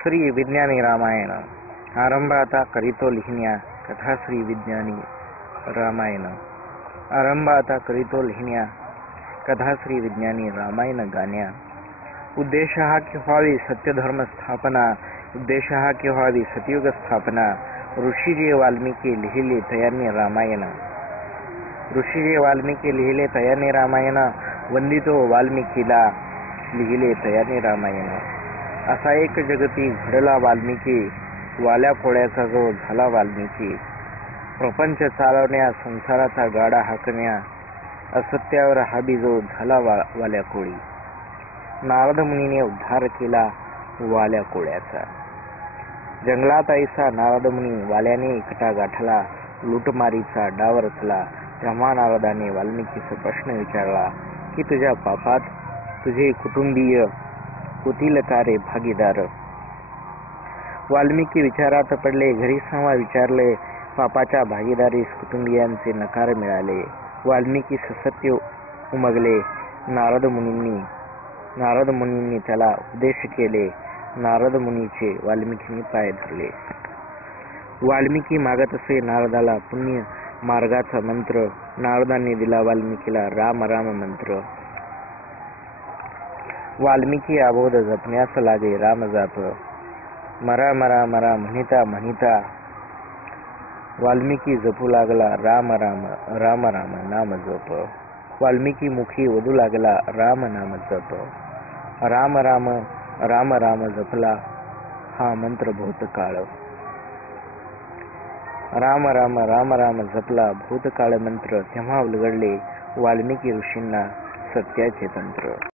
श्री विज्ञानी रामायण आरंभ आता करीतो लिहिण्या कथा श्री विज्ञानी रामायण आरंभ आता करीतो लिहिण्या कथा श्री विज्ञानी रामायण गाण्या उद्देश हा की व्हावी सत्यधर्म स्थापना उद्देश हा की व्हावी सतयुग स्थापना ऋषीजी वाल्मिकी लिहिले तयाने रामायण ऋषीजी वाल्मिकी लिहिले तयाने रामायण वंदितो वाल्मिकीला लिहिले तयाने रामायण असा एक जगती घडला वाल्मिकी वाल्या कोळ्याचा जो झाला वाल्मिकी प्रपंच चालवण्या संसाराचा गाडा हाकण्या असत्यावर हाबी जो झाला वाल्या कोळी नारद मुनीने उद्धार केला वाल्या कोळ्याचा जंगलात ऐसा नारद मुनी वाल्याने एकटा गाठला लुटमारीचा डाव रचला तेव्हा नारदाने वाल्मिकीचा प्रश्न विचारला की तुझ्या पापात तुझे कुटुंबीय होतील का रे भागीदार वाल्मिकी विचारात पडले घरी सावा विचारले पापाच्या भागीदारीस कुटुंबियांचे नकार मिळाले वाल्मिकी सत्य उमगले नारद मुनींनी त्याला उपदेश केले नारद मुनीचे वाल्मिकीने पाय धरले वाल्मिकी मागत असे नारदाला पुण्य मार्गाचा मंत्र नारदांनी दिला वाल्मिकीला राम राम मंत्र वाल्मिकी अबोध जपण्यास लागे राम जाप मरा मरा मरा म्हणिता म्हणिता वाल्मिकी जपू लागला राम राम राम राम नाम जप वाल्मिकी मुखी वधू लागला राम नाम जप राम राम राम राम जपला हा मंत्र भूतकाळ राम राम राम राम जपला भूतकाळ मंत्र तेव्हा उलगडले वाल्मिकी ऋषींना सत्याचे तंत्र